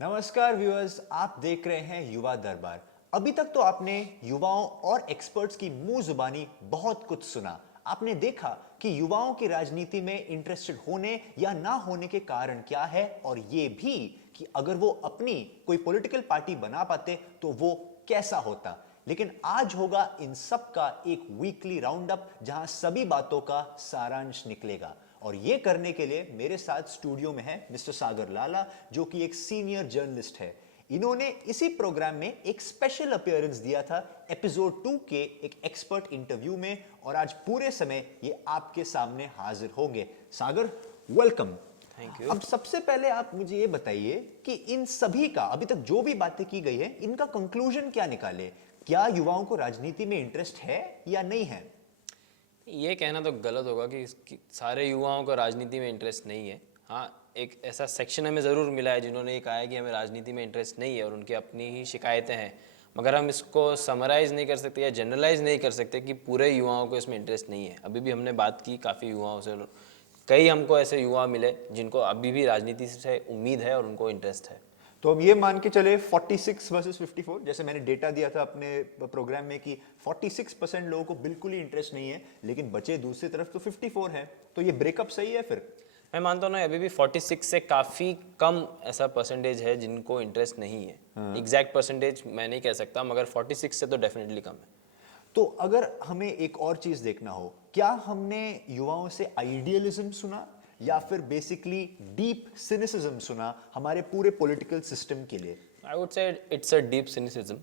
नमस्कार व्यूअर्स, आप देख रहे हैं युवा दरबार। अभी तक तो आपने युवाओं और एक्सपर्ट्स की मुंह जुबानी बहुत कुछ सुना। आपने देखा कि युवाओं की राजनीति में इंटरेस्टेड होने या ना होने के कारण क्या है, और ये भी कि अगर वो अपनी कोई पॉलिटिकल पार्टी बना पाते तो वो कैसा होता। लेकिन आज होगा इन सब का एक वीकली राउंड अप, जहां सभी बातों का सारांश निकलेगा। और ये करने के लिए मेरे साथ स्टूडियो में है मिस्टर सागर लाला, जो कि एक सीनियर जर्नलिस्ट है। इन्होंने इसी प्रोग्राम में एक स्पेशल अपीयरेंस दिया था एपिसोड 2 के एक एक्सपर्ट इंटरव्यू में, और आज पूरे समय ये आपके सामने हाजिर होंगे। सागर, वेलकम। Thank you. अब सबसे पहले आप मुझे ये बताइए कि इन सभी का अभी तक जो भी बातें की गई है, इनका कंक्लूजन क्या निकाले। क्या युवाओं को राजनीति में इंटरेस्ट है या नहीं है? ये कहना तो गलत होगा कि सारे युवाओं को राजनीति में इंटरेस्ट नहीं है। हाँ, एक ऐसा सेक्शन हमें ज़रूर मिला है जिन्होंने ये कहा है कि हमें राजनीति में इंटरेस्ट नहीं है और उनकी अपनी ही शिकायतें हैं, मगर हम इसको समराइज़ नहीं कर सकते या जनरलाइज नहीं कर सकते कि पूरे युवाओं को इसमें इंटरेस्ट नहीं है। अभी भी हमने बात की काफ़ी युवाओं से, कई हमको ऐसे युवा मिले जिनको अभी भी राजनीति से उम्मीद है और उनको इंटरेस्ट है। तो हम ये मान के चले 46 वर्सेस 54, जैसे मैंने डेटा दिया था अपने प्रोग्राम में कि 46% लोगों को बिल्कुल ही इंटरेस्ट नहीं है, लेकिन बचे दूसरी तरफ तो 54 है। तो ये ब्रेकअप सही है फिर? मैं मानता हूँ ना, अभी भी 46 से काफ़ी कम ऐसा परसेंटेज है जिनको इंटरेस्ट नहीं है। एग्जैक्ट परसेंटेज मैं नहीं कह सकता, मगर 46 से तो डेफिनेटली कम है। तो अगर हमें एक और चीज देखना हो, क्या हमने युवाओं से आइडियलिज्म सुना या फिर बेसिकली डीप सिनिसिज्म सुना हमारे पूरे पॉलिटिकल सिस्टम के लिए? I would say it's a deep cynicism,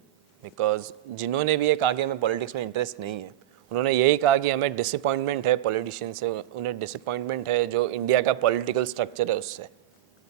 because जिन्होंने भी ये कहा कि हमें पॉलिटिक्स में इंटरेस्ट नहीं है, उन्होंने यही कहा कि हमें डिसअपॉइंटमेंट है पॉलिटिशियन से, उन्हें डिसअपॉइंटमेंट है जो इंडिया का पॉलिटिकल स्ट्रक्चर है उससे।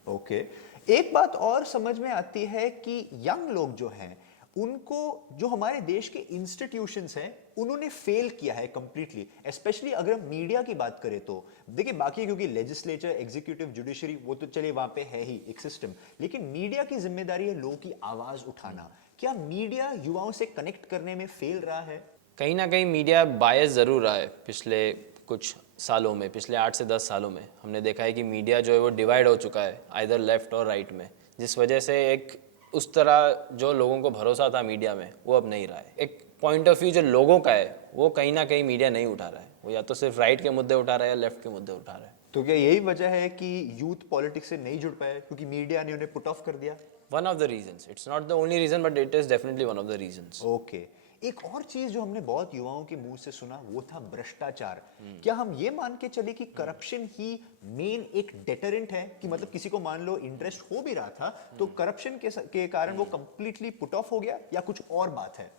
ओके। एक बात और समझ में आती है कि यंग लोग जो हैं, उनको जो हमारे देश के इंस्टीट्यूशंस हैं उन्होंने फेल किया है कंप्लीटली। स्पेशली अगर हम मीडिया की बात करें तो देखिए, बाकी क्योंकि लेजिस्लेचर, एग्जीक्यूटिव, जुडिशरी वो तो चलिए वहां पे है ही एक सिस्टम, लेकिन मीडिया की जिम्मेदारी है लोगों की आवाज उठाना। क्या मीडिया युवाओं से कनेक्ट करने में फेल रहा है? कहीं ना कहीं मीडिया बायस ज़रूर रहा है पिछले कुछ सालों में, पिछले 8 से 10 सालों में हमने देखा है कि मीडिया जो है वो डिवाइड हो चुका है आइदर लेफ्ट और राइट में, जिस वजह से एक उस तरह जो लोगों को भरोसा था मीडिया में वो अब नहीं रहा है। एक पॉइंट ऑफ व्यू जो लोगों का है वो कहीं ना कहीं मीडिया नहीं उठा रहा है, वो या तो सिर्फ राइट के मुद्दे उठा रहा है या लेफ्ट के मुद्दे उठा रहा है। तो क्या यही वजह है कि यूथ पॉलिटिक्स से नहीं जुड़ पाए, क्योंकि मीडिया ने उन्हें पुट ऑफ कर दिया? One of the reasons, it's not the only reason but it is definitely one of the reasons. Okay. एक और चीज जो हमने बहुत युवाओं के मुंह से सुना वो था भ्रष्टाचार। क्या हम ये मान के चले कि करप्शन ही मेन एक डेटरेंट है, कि मतलब किसी को मान लो इंटरेस्ट हो भी रहा था तो करप्शन के कारण वो कंप्लीटली पुट ऑफ हो गया, या कुछ और बात है?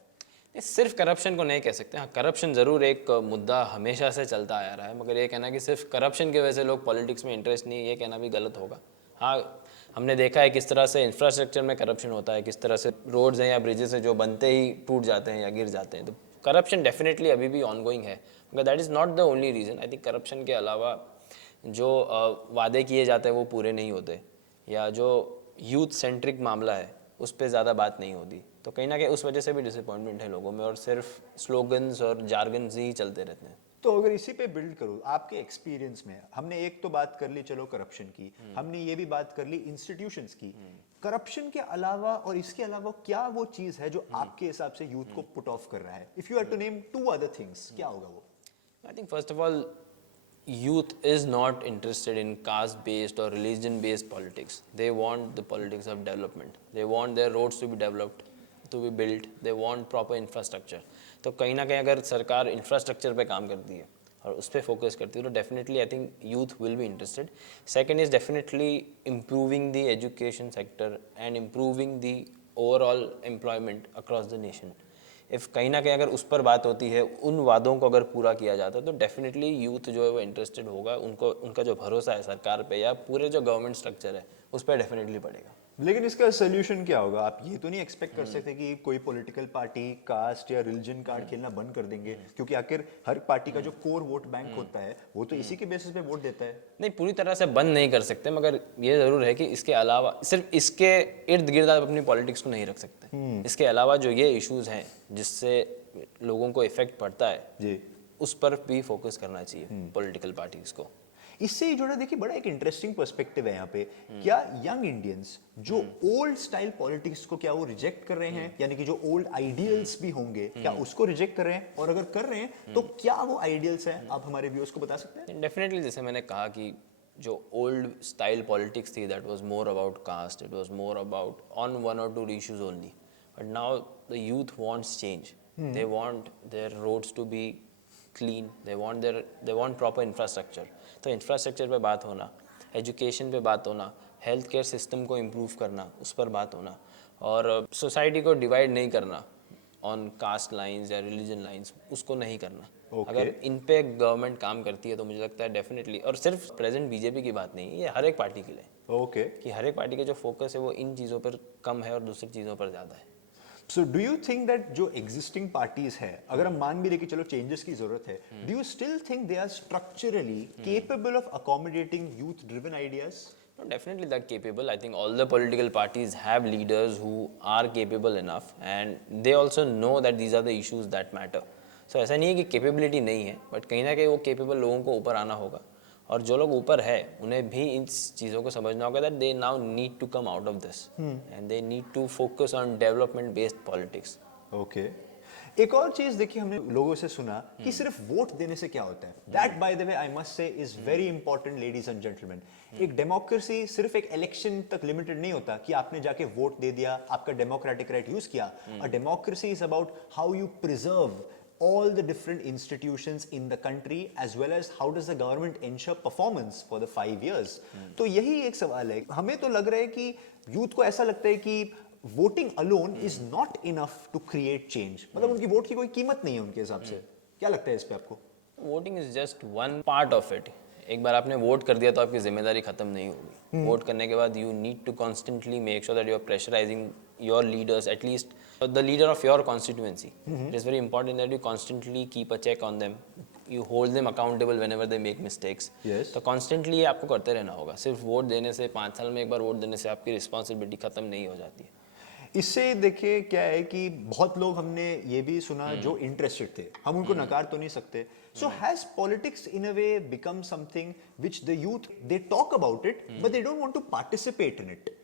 सिर्फ करप्शन को नहीं कह सकते। हाँ, करप्शन ज़रूर एक मुद्दा हमेशा से चलता आ रहा है, मगर ये कहना कि सिर्फ करप्शन की वजह से लोग पॉलिटिक्स में इंटरेस्ट नहीं, ये कहना भी गलत होगा। हाँ, हमने देखा है किस तरह से इंफ्रास्ट्रक्चर में करप्शन होता है, किस तरह से रोड्स हैं या ब्रिजेस हैं जो बनते ही टूट जाते हैं या गिर जाते हैं। तो करप्शन डेफिनेटली अभी भी ऑनगोइंग है, मगर that is not the only reason. I think corruption के अलावा जो वादे किए जाते हैं वो पूरे नहीं होते, या जो यूथ सेंट्रिक मामला है उस पर ज़्यादा बात नहीं होती। तो कहीं ना कहीं उस वजह से भी डिसअपॉइंटमेंट है लोगों में, और सिर्फ स्लोगन्स और जार्गन्स ही चलते रहते हैं। तो अगर इसी पे बिल्ड करूँ, आपके एक्सपीरियंस में हमने एक तो बात कर ली चलो करप्शन की, हमने ये भी बात कर ली इंस्टीट्यूशंस की। करप्शन के अलावा और इसके अलावा क्या वो चीज है जो आपके हिसाब से यूथ को पुट ऑफ कर रहा है? If you have to name two other things, क्या होगा वो? I think first of all youth is not interested in caste based or religion based politics. They want the politics of development. They want their roads to be developed, to be built. They want proper infrastructure. तो कहीं ना कहीं अगर सरकार infrastructure पे काम करती है और उस पर फोकस करती है तो definitely I think youth will be interested. Second is definitely improving the education sector and improving the overall employment across the nation. If कहीं ना कहीं अगर उस पर बात होती है, उन वादों को अगर पूरा किया जाता है तो डेफिनेटली यूथ जो है वो इंटरेस्टेड होगा। उनको उनका जो भरोसा है सरकार पे या पूरे जो गवर्नमेंट स्ट्रक्चर है उस पर डेफिनेटली पड़ेगा। लेकिन इसका सोल्यूशन क्या होगा? आप ये तो नहीं एक्सपेक्ट कर सकते कि कोई पॉलिटिकल पार्टी कास्ट या रिलीजन कार्ड खेलना बंद कर देंगे, क्योंकि आखिर हर पार्टी का जो कोर वोट बैंक होता है वो तो इसी के बेसिस पे वोट देता है। नहीं, पूरी तरह से बंद नहीं कर सकते, मगर ये ज़रूर है कि इसके अलावा सिर्फ इसके इर्द गिर्द आप अपनी पॉलिटिक्स को नहीं रख सकते। इसके अलावा जो ये इश्यूज हैं जिससे लोगों को इफेक्ट पड़ता है जी। उस पर भी फोकस करना चाहिए पॉलिटिकल पार्टीज को। इससे ही जुड़ा देखिए बड़ा एक इंटरेस्टिंग पर्सपेक्टिव है यहाँ पे। क्या यंग इंडियंस जो ओल्ड स्टाइल पॉलिटिक्स को क्या वो रिजेक्ट कर रहे हैं, यानी कि जो ओल्ड आइडियल्स भी होंगे क्या उसको रिजेक्ट कर रहे हैं, और अगर कर रहे हैं तो क्या वो आइडियल्स हैं, आप हमारे व्यूअर्स को बता सकते हैं? डेफिनेटली, जैसे मैंने कहा कि जो ओल्ड स्टाइल पॉलिटिक्स थी, that was more about caste, it was more about on one और two issues only, but now the youth wants change, they want their roads to be clean, they want proper infrastructure. तो infrastructure पे बात होना, education पे बात होना, health care system को improve करना, उस पर बात होना, और सोसाइटी को डिवाइड नहीं करना ऑन कास्ट लाइंस या रिलीजन लाइंस, उसको नहीं करना। अगर इन पे गवर्नमेंट काम करती है तो मुझे लगता है डेफिनेटली, और सिर्फ प्रेजेंट बीजेपी की बात नहीं है, ये हर एक पार्टी के लिए ओके। कि हर एक पार्टी का जो फोकस है वो इन चीज़ों पर कम है और दूसरी चीज़ों पर ज़्यादा है। So do you think that जो एग्जिस्टिंग पार्टीज है, अगर हम मान भी ले कि चलो चेंजेस की जरूरत है, do you still think they are structurally capable of accommodating youth driven ideas? No, definitely they're capable. I think all the political parties have leaders who are capable enough, and they also know that these are the issues that matter. So ऐसा नहीं है कि capability नहीं है, but कहीं ना कहीं वो capable लोगों को ऊपर आना होगा, और जो लोग ऊपर है उन्हें भी इन चीज़ों को समझना होगा that they now need to come out of this, and they need to focus on development based politics. Okay. एक और चीज देखिए, हमने लोगों से सुना कि सिर्फ वोट देने से क्या होता है। That by the way I must say is very important ladies and gentleman. एक डेमोक्रेसी सिर्फ एक इलेक्शन तक लिमिटेड नहीं होता कि आपने जाके वोट दे दिया, आपका डेमोक्रेटिक राइट यूज किया। A democracy is about how you preserve all the different institutions in the country, as well as how does the government ensure performance for the 5 years. तो यही एक सवाल है। हमें तो लग रहा है कि यूथ को ऐसा लगता है कि voting alone is not enough to create change, मतलब उनकी वोट की कोई कीमत नहीं है उनके हिसाब से। क्या लगता है इस पे आपको? Voting is just one part of it. एक बार आपने वोट कर दिया तो आपकी जिम्मेदारी खत्म नहीं होगी। वोट करने के बाद you need to constantly make sure that you are pressurising your leaders, at least the leader of your constituency. It is very important that you constantly keep a check on them, you hold them accountable whenever they make mistakes. तो constantly आपको करते रहना होगा। सिर्फ vote देने से, 5 साल में एक बार वोट देने से आपकी रिस्पॉन्सिबिलिटी खत्म नहीं हो जाती है। इससे देखिए क्या है कि बहुत लोग हमने ये भी सुना जो इंटरेस्टेड थे, हम उनको नकार तो नहीं सकते। So has politics in a way become something which the youth they talk about it but they don't want to participate in it?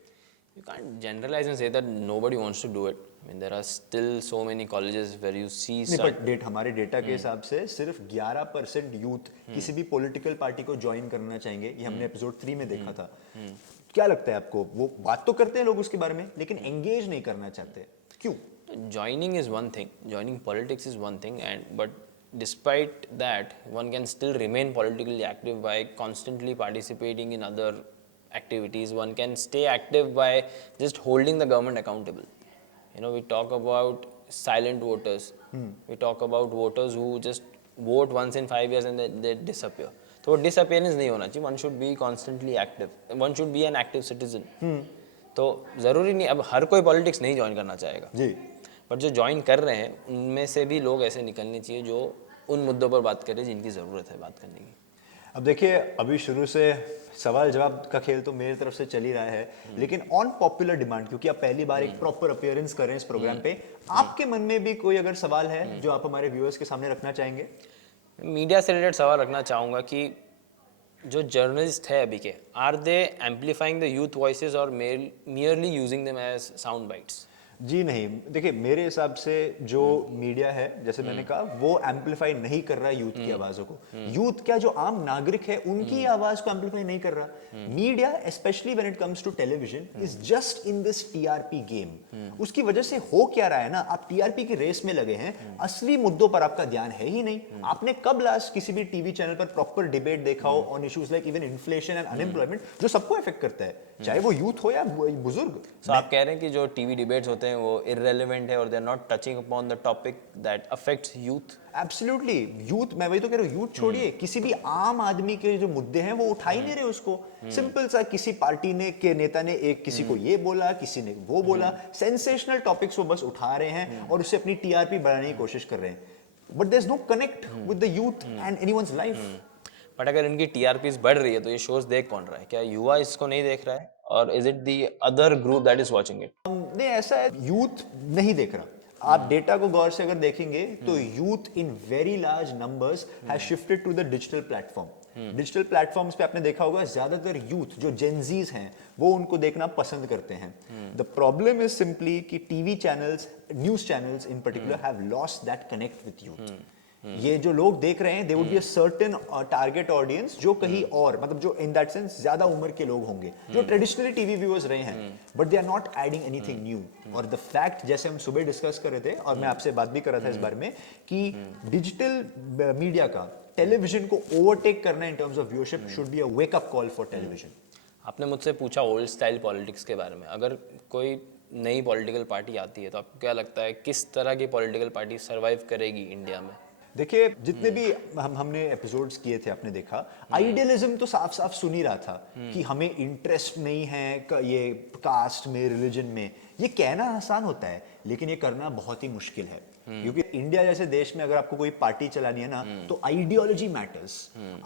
You can't generalize and say that nobody wants to do it. I mean, there are still so many colleges where you see नहीं, but हमारे data के हिसाब से सिर्फ 11% youth किसी भी political party को join करना चाहेंगे। ये हमने एपिसोड 3 में देखा था। क्या लगता है आपको? वो बात तो करते हैं लोग उसके बारे में, लेकिन एंगेज नहीं करना चाहते, क्यों? joining is one thing, joining politics is one thing, but despite that, one can still remain politically active by constantly participating in other activities. One can stay active by just holding the government accountable. You know, we talk about silent voters. We talk about voters who just vote once in 5 years and they disappear. तो वो disappearance नहीं होना चाहिए. One should be constantly active. One should be an active citizen. तो ज़रूरी नहीं, अब हर कोई पॉलिटिक्स नहीं ज्वाइन करना चाहेगा जी, बट जो ज्वाइन कर रहे हैं उनमें से भी लोग ऐसे निकलने चाहिए जो उन मुद्दों पर बात करें जिनकी ज़रूरत है बात करने की। अब देखिए, अभी शुरू से सवाल जवाब का खेल तो मेरी तरफ से चल ही रहा है, लेकिन ऑन पॉपुलर डिमांड, क्योंकि आप पहली बार एक प्रॉपर अपीयरेंस कर रहे हैं इस प्रोग्राम पे, आपके मन में भी कोई अगर सवाल है जो आप हमारे व्यूअर्स के सामने रखना चाहेंगे? मीडिया से रिलेटेड सवाल रखना चाहूँगा कि जो जर्नलिस्ट है अभी के, are they amplifying the youth voices और merely using them as sound bites? जी नहीं, देखिए मेरे हिसाब से जो मीडिया है, जैसे मैंने कहा, वो एम्पलीफाई नहीं कर रहा यूथ की आवाजों को। यूथ क्या, जो आम नागरिक है उनकी आवाज को एम्पलीफाई नहीं कर रहा। Media specially when it comes to television is just in this TRP game. उसकी वजह से हो क्या रहा है ना, आप टीआरपी की रेस में लगे हैं, असली मुद्दों पर आपका ध्यान है ही नहीं। आपने कब लास्ट किसी भी टीवी चैनल पर प्रॉपर डिबेट देखा हो on issues like even inflation and unemployment, जो सबको इफेक्ट करता है, चाहे वो यूथ हो या बुजुर्ग? सो आप कह रहे हैं कि जो टीवी डिबेट्स होते हैं वो irrelevant है और they are not touching upon the topic that affects youth? Absolutely. Youth, मैं वही तो कह रहा हूँ, यूथ छोड़िए, किसी भी आम आदमी के जो मुद्दे हैं वो उठा ही नहीं रहे उसको। सिंपल सा, किसी पार्टी ने के नेता ने एक किसी को ये बोला, किसी ने वो बोला, सेंसेशनल टॉपिक्स वो बस उठा रहे हैं और उससे अपनी टीआरपी बढ़ाने की कोशिश कर रहे हैं, but there is no connect with the youth and anyone's life. But अगर इनकी टीआरपीज बढ़ रही है तो ये शोज देख कौन रहा है? क्या युवा इसको नहीं देख रहा है, और is it the other group that is watching it? नहीं, ऐसा है, यूथ नहीं देख रहा। आप डेटा को गौर से अगर देखेंगे तो youth in very large numbers has shifted to the digital platform. Digital platforms पे आपने देखा होगा ज्यादातर यूथ जो जेनजीज हैं वो उनको देखना पसंद करते हैं. द प्रॉब्लम इज सिंपली कि TV channels, news channels in particular have lost that connect with youth. ये जो लोग देख रहे हैं they would be a certain target audience जो कहीं और मतलब जो इन दैट सेंस ज्यादा उम्र के लोग होंगे जो ट्रेडिशनली टीवी व्यूअर्स रहे हैं, but they are not adding anything new. और द फैक्ट, जैसे हम सुबह डिस्कस कर रहे थे और मैं आपसे बात भी कर रहा था इस बारे में, कि डिजिटल मीडिया का टेलीविजन को ओवरटेक करना in terms of viewership should be a wake up call for television. आपने मुझसे पूछा ओल्ड स्टाइल पॉलिटिक्स के बारे में. अगर कोई नई पॉलिटिकल पार्टी आती है तो आपको क्या लगता है किस तरह की पॉलिटिकल पार्टी सरवाइव करेगी इंडिया में? देखिए, जितने भी हमने एपिसोड्स किए थे आपने देखा आइडियलिज्म तो साफ साफ सुन ही रहा था कि हमें इंटरेस्ट नहीं है ये कास्ट में, रिलीजन में. ये कहना आसान होता है लेकिन ये करना बहुत ही मुश्किल है. क्योंकि इंडिया जैसे देश में अगर आपको कोई पार्टी चलानी है ना तो आइडियोलॉजी मैटर्स.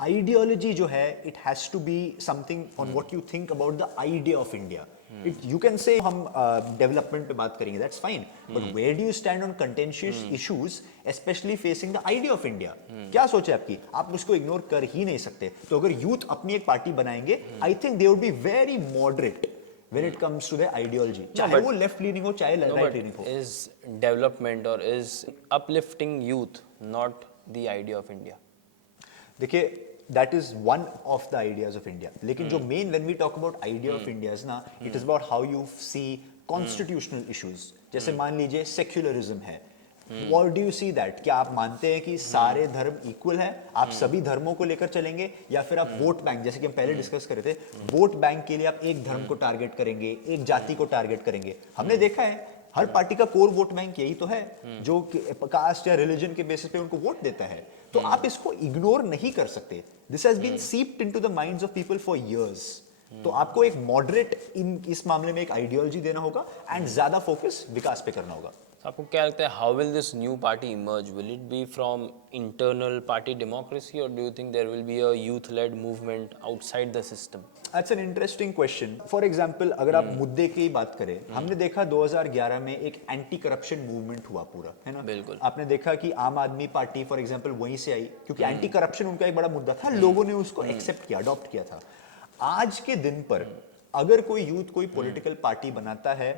आइडियोलॉजी जो है it has to be something on what you think about the idea of India. You can say हम डेवलपमेंट पे बात करेंगे, that's fine, but where do you stand on contentious issues, especially facing the idea of India? क्या सोच है आपकी? आप उसको इग्नोर कर ही नहीं सकते. तो अगर यूथ अपनी एक पार्टी बनाएंगे, I think they would be very moderate when it comes to their ideology. चाहे वो लेफ्ट लीनिंग हो चाहे राइट लीनिंग हो. Is development or is uplifting youth not the idea of India? देखिए, that is one of the ideas of India. लेकिन जो main when we talk about idea of India is ना, it is about how you see constitutional issues. जैसे मान लीजिए secularism है. What do you see that? क्या आप मानते हैं कि सारे धर्म इक्वल है, आप सभी धर्मों को लेकर चलेंगे, या फिर आप वोट बैंक, जैसे कि हम पहले डिस्कस कर रहे थे, वोट बैंक के लिए आप एक धर्म को टारगेट करेंगे, एक जाति को टारगेट करेंगे? हमने देखा है हर पार्टी का कोर वोट बैंक यही तो है जो कास्ट या रिलीजन के बेसिस पे उनको वोट देता है. तो आप इसको इग्नोर नहीं कर सकते. This has been seeped into the minds of people for years. तो आपको एक मॉडरेट इस मामले में एक आइडियोलॉजी देना होगा एंड ज्यादा फोकस विकास पे करना होगा. तो आपको क्या लगता है how will this new party emerge? Will it be from internal party democracy और do you think there will be a youth led movement outside the system? That's an interesting question. For example अगर आप मुद्दे की बात करें, हमने देखा 2011 में एक एंटी करप्शन मूवमेंट हुआ पूरा, है ना? बिल्कुल. आपने देखा कि आम आदमी पार्टी फॉर एग्जाम्पल वहीं से आई क्योंकि एंटी करप्शन उनका एक बड़ा मुद्दा था, लोगों ने उसको एक्सेप्ट किया, अडॉप्ट किया था. आज के दिन पर अगर कोई यूथ कोई पॉलिटिकल पार्टी बनाता है,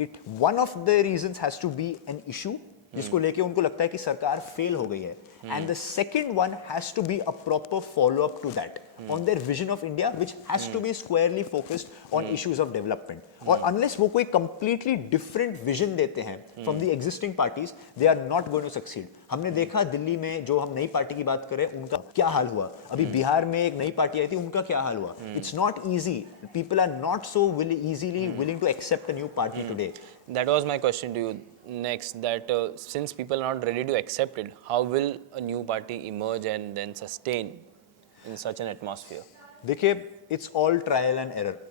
it one of the reasons has to be an issue जिसको लेके उनको लगता है कि सरकार फेल हो गई है, and the second one has to be a proper follow up to that on their vision of India, which has to be squarely focused on issues of development. और unless वो कोई completely different vision देते हैं from the existing parties, they are not going to succeed. हमने देखा दिल्ली में जो हम नई पार्टी की बात करें उनका क्या हाल हुआ, अभी बिहार में एक नई पार्टी आई थी उनका क्या हाल हुआ. It's not easy. People are not so easily willing to accept a new party today. That was my question to you next, that since people are not ready to accept it, how will a new party emerge and then sustain in such an atmosphere? देखिए, it's all trial and error.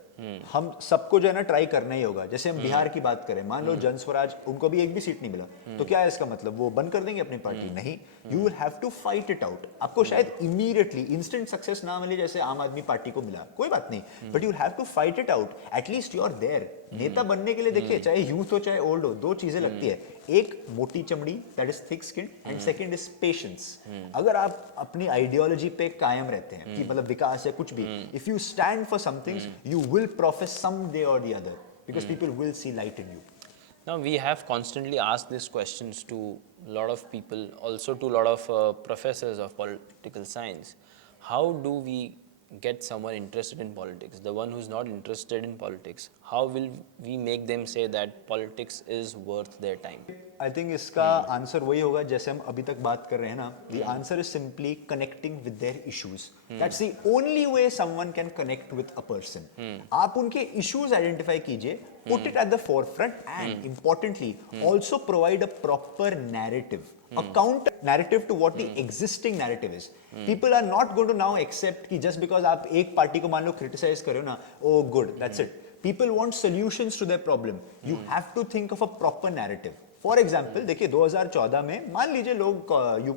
हम सबको जो है ना try करना ही होगा. जैसे हम बिहार की बात करें, मान लो जन स्वराज, उनको भी एक भी सीट नहीं मिला, तो क्या है इसका मतलब वो बंद कर देंगे अपनी पार्टी? नहीं. You will have to fight it out. आपको शायद इमीडिएटली इंस्टेंट सक्सेस ना मिले जैसे आम आदमी पार्टी को मिला, कोई बात नहीं, but you will have to fight it out. At least you are there. नेता बनने के लिए देखिए, चाहे यूथ हो चाहे ओल्ड हो, दो चीजें लगती है. एक मोटी चमड़ी, that is thick skin, and second is patience. अगर आप अपनी आइडियोलॉजी पे कायम रहते हैं कि मतलब विकास या कुछ भी, if you stand for something, you will profess some day और the other, because people will see light in you. Now we have constantly asked these questions to a lot of people, also to a lot of professors of political science. How do we get someone interested in politics? The one who's not interested in politics, how will we make them say that politics is worth their time? I think इसका answer वही होगा जैसे हम अभी तक बात कर रहे हैं ना. The answer is simply connecting with their issues. That's the only way someone can connect with a person. आप उनके इश्यूज आइडेंटिफाई कीजिए, put it at the forefront, and importantly also provide a proper narrative, a counter narrative to what the existing narrative is. People are not going to now accept कि just because आप एक party को मान लो criticize कर रहे हो ना, oh good, that's it. People want solutions to their problem. You have to think of a proper narrative. For example, देखिए 2014 में मान लीजिए लोग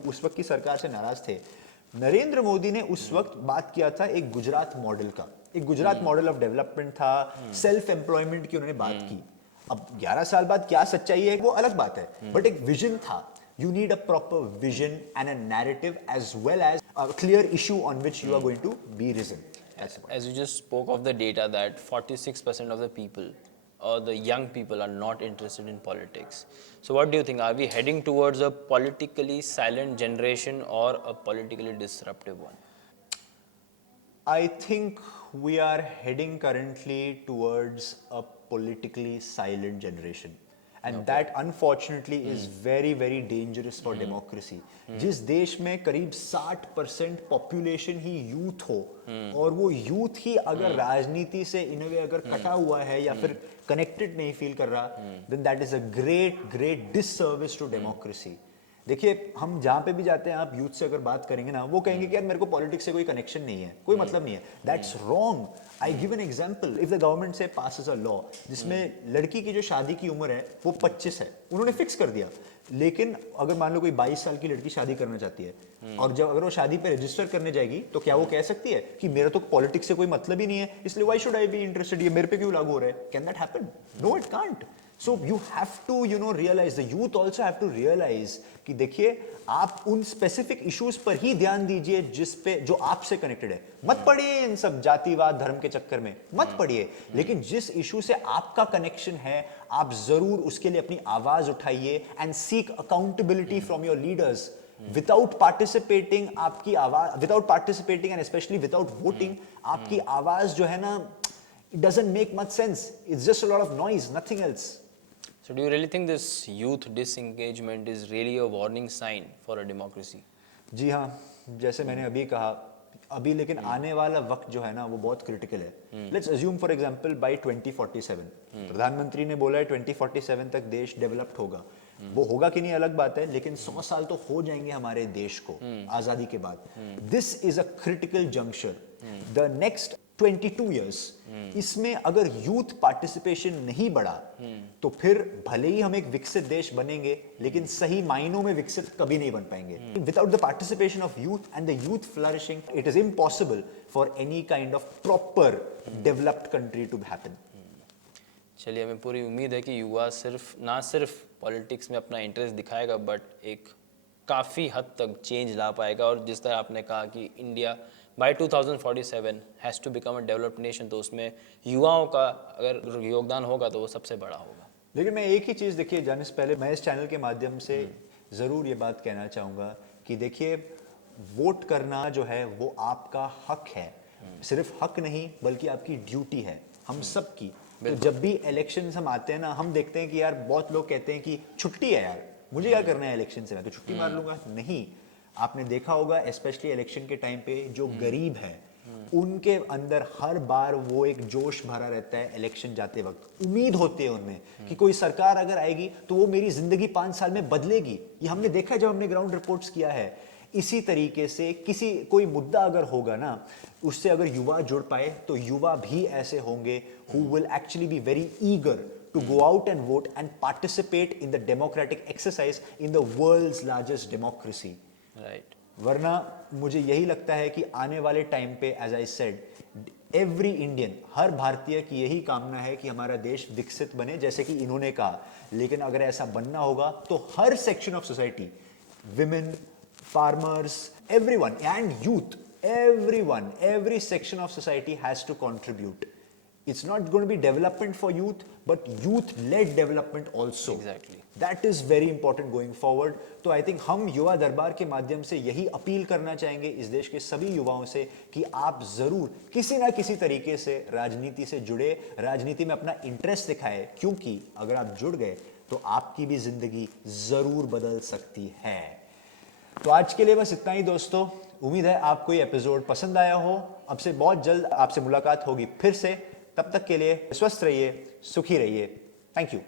उस वक्त की सरकार से नाराज थे. नरेंद्र मोदी ने उस वक्त बात किया था एक गुजरात मॉडल का, एक गुजरात मॉडल ऑफ डेवलपमेंट था, सेल्फ एम्प्लॉयमेंट की उन्होंने बात की. अब 11 साल बाद क्या सच्चाई है वो अलग बात है, बट एक विजन था. You need a proper vision and a narrative as well as a clear issue on which you are going to be risen. That's the point. As you just spoke of the data that 46% of the people or the young people are not interested in politics. So what do you think? Are we heading towards a politically silent generation or a politically disruptive one? I think we are heading currently towards a politically silent generation. And that unfortunately is very very dangerous for democracy. जिस देश में करीब 60% population ही youth हो और वो youth ही अगर राजनीति से इन वे अगर कटा हुआ है या फिर कनेक्टेड नहीं फील कर रहा, then that is a great disservice to democracy. देखिए हम जहाँ पे भी जाते हैं, आप यूथ से अगर बात करेंगे ना, वो कहेंगे कि यार मेरे को पॉलिटिक्स से कोई कनेक्शन नहीं है, कोई मतलब नहीं है. That's wrong. I give an example. If the government से पासेस अ लॉ जिसमें लड़की की जो शादी की उम्र है वो 25 है, उन्होंने फिक्स कर दिया, लेकिन अगर मान लो कोई 22 साल की लड़की शादी करना चाहती है और जब अगर वो शादी पे रजिस्टर करने जाएगी तो क्या वो कह सकती है कि मेरा तो पॉलिटिक्स से कोई मतलब ही नहीं है, इसलिए why should I be interested, ये मेरे पे क्यों लागू हो रहा है? Can that happen? No, it can't. So you have to, realize, the youth also have to realize कि देखिए आप उन स्पेसिफिक इश्यूज पर ही ध्यान दीजिए जिस पे जो आपसे कनेक्टेड है. मत पढ़िए इन सब जातिवाद धर्म के चक्कर में, मत पढ़िए, लेकिन जिस इशू से आपका कनेक्शन है आप जरूर उसके लिए अपनी आवाज उठाइए and seek accountability from your leaders. Without participating आपकी आवाज, without participating and specially without voting, आपकी आवाज जो है ना, it doesn't make much sense. It's just a lot of noise, nothing else. So do you really think this youth disengagement is really a warning sign for a democracy? जी हाँ, जैसे मैंने अभी कहा, अभी लेकिन आने वाला वक्त जो है ना वो बहुत क्रिटिकल है. Let's assume for example by 2047, प्रधानमंत्री ने बोला है 2047 तक देश डेवलप्ड होगा. वो होगा कि नहीं अलग बात है, लेकिन 100 साल तो हो जाएंगे हमारे देश को आजादी के बाद. This is a critical juncture. The next 22 years, इसमें अगर यूथ पार्टिसिपेशन नहीं बढ़ा तो फिर भले ही हम एक विकसित देश बनेंगे लेकिन सही मायनों में विकसित कभी नहीं बन पाएंगे. Without the participation of youth and the youth flourishing, it is impossible for any kind of proper developed country to happen. चलिए, हमें पूरी उम्मीद है कि युवा ना सिर्फ पॉलिटिक्स में अपना इंटरेस्ट दिखाएगा बट एक काफ़ी हद तक चेंज ला पाएगा. और जिस तरह आपने कहा कि India by 2047 has to become a developed nation, तो उसमें युवाओं का अगर योगदान होगा तो वो सबसे बड़ा होगा. लेकिन मैं एक ही चीज़ देखिए जाने से पहले मैं इस चैनल के माध्यम से ज़रूर ये बात कहना चाहूँगा कि देखिए वोट करना जो है वो आपका हक है. सिर्फ हक नहीं बल्कि आपकी ड्यूटी है हम सब की. तो जब भी इलेक्शन हम आते हैं ना, हम देखते हैं कि यार बहुत लोग कहते हैं कि छुट्टी है यार, मुझे क्या करना है इलेक्शन से, मैं तो छुट्टी मार लूंगा. नहीं, आपने देखा होगा स्पेशली इलेक्शन के टाइम पे जो गरीब है उनके अंदर हर बार वो एक जोश भरा रहता है. इलेक्शन जाते वक्त उम्मीद होती है उनमें कि कोई सरकार अगर आएगी तो वो मेरी जिंदगी 5 साल में बदलेगी. ये हमने देखा जब हमने ग्राउंड रिपोर्ट्स किया है. इसी तरीके से कोई मुद्दा अगर होगा ना, उससे अगर युवा जुड़ पाए तो युवा भी ऐसे होंगे who will actually be very eager to go out and vote and participate in the democratic exercise in the world's largest democracy. Right. वरना मुझे यही लगता है कि आने वाले टाइम पे as I said every Indian, हर भारतीय की यही कामना है कि हमारा देश विकसित बने जैसे कि इन्होंने कहा. लेकिन अगर ऐसा बनना होगा तो हर section of society, women, farmers, everyone and youth, everyone, every section of society has to contribute. It's not going to be development for youth, but youth-led development also. Exactly. That is very important going forward. तो I think हम युवा दरबार के माध्यम से यही appeal करना चाहेंगे इस देश के सभी युवाओं से कि आप जरूर किसी ना किसी तरीके से राजनीति से जुड़े, राजनीति में अपना इंटरेस्ट दिखाएं, क्योंकि अगर आप जुड़ गए तो आपकी भी जिंदगी जरूर बदल सकती है. तो आज के लिए बस इतना ही दोस्तों. उम्मीद है आपको ये एपिसोड पसंद आया हो. अब से बहुत जल्द आपसे मुलाकात होगी फिर से. तब तक के लिए स्वस्थ रहिए, सुखी रहिए. Thank you.